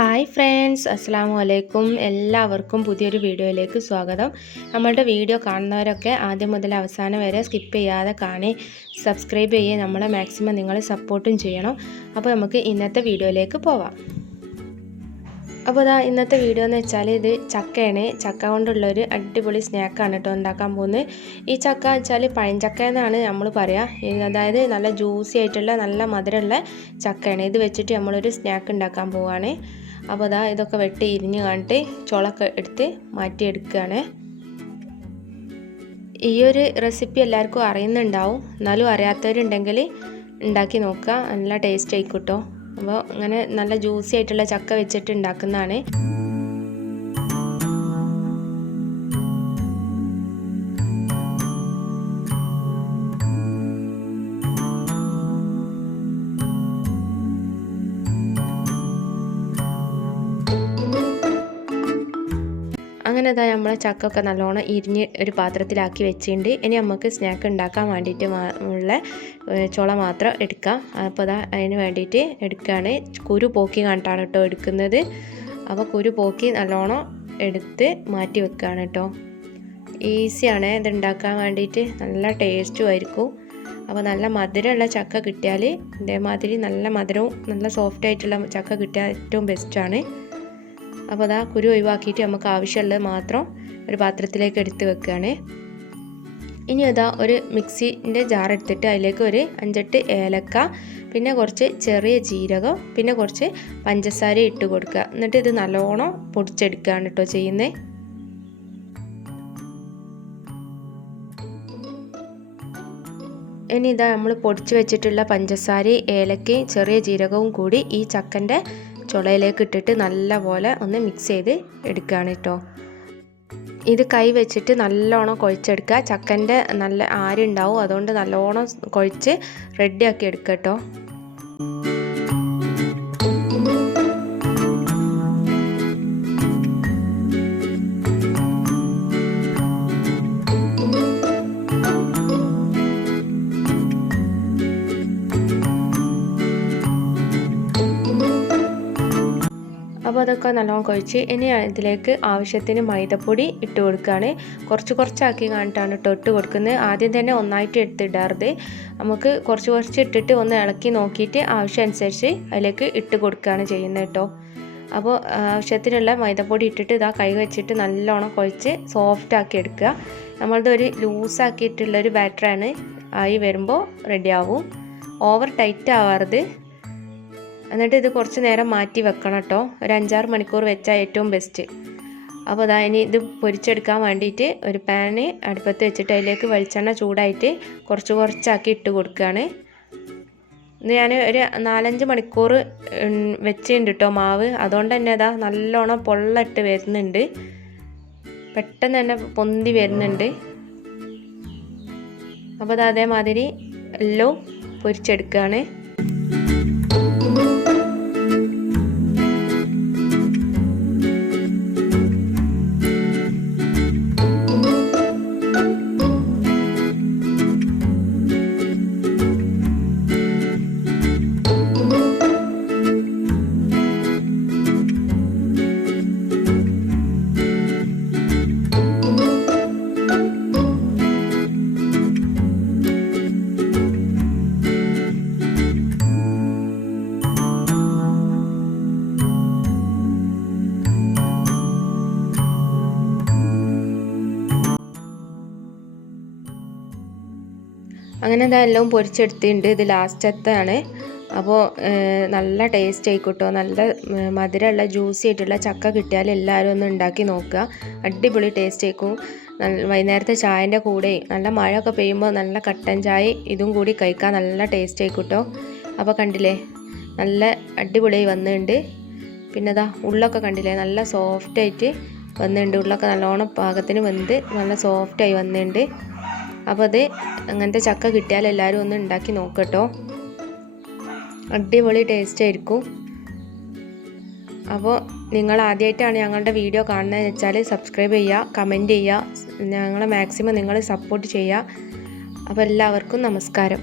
Hi friends, അസ്സലാമു അലൈക്കും. എല്ലാവർക്കും പുതിയൊരു വീഡിയോയിലേക്ക് സ്വാഗതം. നമ്മളുടെ വീഡിയോ കാണുന്നവരൊക്കെ ആദ്യം മുതൽ അവസാനം വരെ സ്കിപ്പ് ചെയ്യാതെ കാണി സബ്സ്ക്രൈബ് ചെയ്യേ നമ്മളെ മാക്സിമം നിങ്ങൾ സപ്പോർട്ടും ചെയ്യണം. അപ്പോൾ നമുക്ക് ഇന്നത്തെ വീഡിയോയിലേക്ക് പോവാം. അപ്പോൾ ഇന്നത്തെ വീഡിയോ എന്ന് വെച്ചാൽ ഇത് ചക്കയാണ്. ചക്ക കൊണ്ടുള്ളൊരു അടിപൊളി സ്നാക്കാണ് കേട്ടോ ഉണ്ടാക്കാൻ പോകുന്നത്. ഈ ചക്ക വെച്ചാൽ പഴഞ്ചക്ക എന്നാണ് നമ്മൾ പറയുക. അതായത് നല്ല ജ്യൂസി ആയിട്ടുള്ള നല്ല മധുരമുള്ള ചക്കയാണ്. ഇത് വെച്ചിട്ട് നമ്മളൊരു സ്നാക്ക് ഉണ്ടാക്കാൻ പോവുകയാണ്. അപ്പോൾ ഇതൊക്കെ വെട്ടി ഇരിഞ്ഞ് കണ്ടിട്ട് ചുളക്കെ എടുത്ത് മാറ്റിയെടുക്കുകയാണ്. ഈ ഒരു റെസിപ്പി എല്ലാവർക്കും അറിയുന്നുണ്ടാവും. എന്നാലും അറിയാത്തവരുണ്ടെങ്കിൽ ഉണ്ടാക്കി നോക്കുക. നല്ല ടേസ്റ്റ് ആയിക്കോട്ടോ. അപ്പോൾ അങ്ങനെ നല്ല ജ്യൂസി ആയിട്ടുള്ള ചക്ക വെച്ചിട്ട് ഉണ്ടാക്കുന്നതാണ്. അങ്ങനെ നമ്മളെ ചക്കൊക്കെ നല്ലോണം ഇരിഞ്ഞ് ഒരു പാത്രത്തിലാക്കി വെച്ചിട്ടുണ്ട്. ഇനി നമുക്ക് സ്നാക്ക് ഉണ്ടാക്കാൻ വേണ്ടിയിട്ട് ഉള്ള ചുള മാത്രം എടുക്കാം. അപ്പോൾ അതിന് വേണ്ടിയിട്ട് എടുക്കുകയാണ്. കുരു പോക്കി കണ്ടിട്ടാണ് കേട്ടോ എടുക്കുന്നത്. അപ്പോൾ കുരു പോക്കി നല്ലോണം എടുത്ത് മാറ്റി വെക്കുകയാണ് കേട്ടോ. ഈസിയാണ് ഇത് ഉണ്ടാക്കാൻ വേണ്ടിയിട്ട്, നല്ല ടേസ്റ്റും ആയിരിക്കും. അപ്പോൾ നല്ല മധുരമുള്ള ചക്ക കിട്ടിയാൽ, ഇതേമാതിരി നല്ല മധുരവും നല്ല സോഫ്റ്റ് ആയിട്ടുള്ള ചക്ക കിട്ടിയാൽ ഏറ്റവും ബെസ്റ്റാണ്. അപ്പോൾ കുരു ഒഴിവാക്കിയിട്ട് നമുക്ക് ആവശ്യമുള്ളത് മാത്രം ഒരു പാത്രത്തിലേക്ക് എടുത്ത് വെക്കുകയാണ്. ഇനി ഒരു മിക്സിൻ്റെ ജാർ എടുത്തിട്ട് അതിലേക്ക് ഒരു 5-8 ഏലക്ക, പിന്നെ കുറച്ച് ചെറിയ ജീരകം, പിന്നെ കുറച്ച് പഞ്ചസാര ഇട്ട് കൊടുക്കുക. എന്നിട്ട് ഇത് നല്ലോണം പൊടിച്ചെടുക്കുകയാണ് കേട്ടോ ചെയ്യുന്നത്. ഇനി നമ്മൾ പൊടിച്ച് വെച്ചിട്ടുള്ള പഞ്ചസാരയും ഏലക്കയും ചെറിയ ജീരകവും കൂടി ഈ ചക്കൻ്റെ ചുളയിലേക്ക് ഇട്ടിട്ട് നല്ലപോലെ ഒന്ന് മിക്സ് ചെയ്ത് എടുക്കുകയാണ് കേട്ടോ. ഇത് കൈ വെച്ചിട്ട് നല്ലോണം കുഴച്ചെടുക്കുക. ചക്കൻ്റെ നല്ല ആരുണ്ടാവും, അതുകൊണ്ട് നല്ലോണം കുഴച്ച് റെഡിയാക്കി എടുക്കുക കേട്ടോ. അപ്പോൾ അതൊക്കെ നല്ലോണം കുഴച്ച് ഇനി ഇതിലേക്ക് ആവശ്യത്തിന് മൈദപ്പൊടി ഇട്ട് കൊടുക്കുകയാണ്. കുറച്ചാക്കി കാണിട്ടാണ് ഇട്ട് കൊടുക്കുന്നത്. ആദ്യം തന്നെ ഒന്നായിട്ട് എടുത്തിടാറുത്. നമുക്ക് കുറച്ച് ഇട്ടിട്ട് ഒന്ന് ഇളക്കി നോക്കിയിട്ട് ആവശ്യമനുസരിച്ച് അതിലേക്ക് ഇട്ട് കൊടുക്കുകയാണ് ചെയ്യുന്നത് കേട്ടോ. അപ്പോൾ ആവശ്യത്തിനുള്ള മൈദപ്പൊടി ഇട്ടിട്ട് കൈ വെച്ചിട്ട് നല്ലോണം കുഴച്ച് സോഫ്റ്റ് ആക്കി എടുക്കുക. നമ്മളത് ഒരു ലൂസാക്കിയിട്ടുള്ളൊരു ബാറ്ററാണ്. ആയി വരുമ്പോൾ റെഡിയാവും. ഓവർ ടൈറ്റ് ആവാറുത്. എന്നിട്ട് ഇത് കുറച്ച് നേരം മാറ്റി വെക്കണം കേട്ടോ. ഒരു 5-6 മണിക്കൂർ വെച്ചാൽ ഏറ്റവും ബെസ്റ്റ്. അപ്പോൾ ഇനി ഇത് പൊരിച്ചെടുക്കാൻ വേണ്ടിയിട്ട് ഒരു പാന് അടുപ്പത്ത് വെച്ചിട്ട് അതിലേക്ക് വെളിച്ചെണ്ണ ചൂടായിട്ട് കുറച്ചാക്കി ഇട്ട് കൊടുക്കുകയാണ്. ഇത് ഞാൻ ഒരു 4-5 മണിക്കൂർ വെച്ചിട്ടുണ്ട് കേട്ടോ മാവ്. അതുകൊണ്ട് തന്നെ നല്ലോണം പൊള്ളിട്ട് വരുന്നുണ്ട്. പെട്ടെന്ന് തന്നെ പൊന്തി വരുന്നുണ്ട്. അപ്പോൾ അതേമാതിരി എല്ലാം പൊരിച്ചെടുക്കുകയാണ്. അങ്ങനെ എല്ലാം പൊരിച്ചെടുത്തിട്ടുണ്ട്. ഇത് ലാസ്റ്റത്താണ്. അപ്പോൾ നല്ല ടേസ്റ്റ് ആയിക്കോട്ടോ. നല്ല മധുരമുള്ള ജ്യൂസി ആയിട്ടുള്ള ചക്ക കിട്ടിയാൽ എല്ലാവരും ഒന്ന് ഉണ്ടാക്കി നോക്കുക. അടിപൊളി ടേസ്റ്റ് ആയിക്കും. വൈകുന്നേരത്തെ ചായൻ്റെ കൂടെ നല്ല മഴയൊക്കെ പെയ്യുമ്പോൾ നല്ല കട്ടൻ ചായ ഇതും കൂടി കഴിക്കാൻ നല്ല ടേസ്റ്റ് ആയിക്കോട്ടോ. അപ്പോൾ കണ്ടില്ലേ, നല്ല അടിപൊളിയായി വന്നിട്ടുണ്ട്. പിന്നെ ഉള്ളൊക്കെ കണ്ടില്ലേ, നല്ല സോഫ്റ്റായിട്ട് വന്നിട്ടുണ്ട്. ഉള്ളൊക്കെ നല്ലോണം പാകത്തിന് വെന്ത് നല്ല സോഫ്റ്റായി വന്നിട്ടുണ്ട്. അപ്പോൾ അങ്ങനത്തെ ചക്ക കിട്ടിയാൽ എല്ലാവരും ഒന്ന് ഉണ്ടാക്കി നോക്കട്ടോ. അടിപൊളി ടേസ്റ്റ് ആയിരിക്കും. അപ്പോൾ നിങ്ങൾ ആദ്യമായിട്ടാണ് ഞങ്ങളുടെ വീഡിയോ കാണുന്നതെന്ന് വെച്ചാൽ സബ്സ്ക്രൈബ് ചെയ്യുക, കമൻറ്റ് ചെയ്യുക. ഞങ്ങളെ മാക്സിമം നിങ്ങൾ സപ്പോർട്ട് ചെയ്യുക. അപ്പോൾ എല്ലാവർക്കും നമസ്കാരം.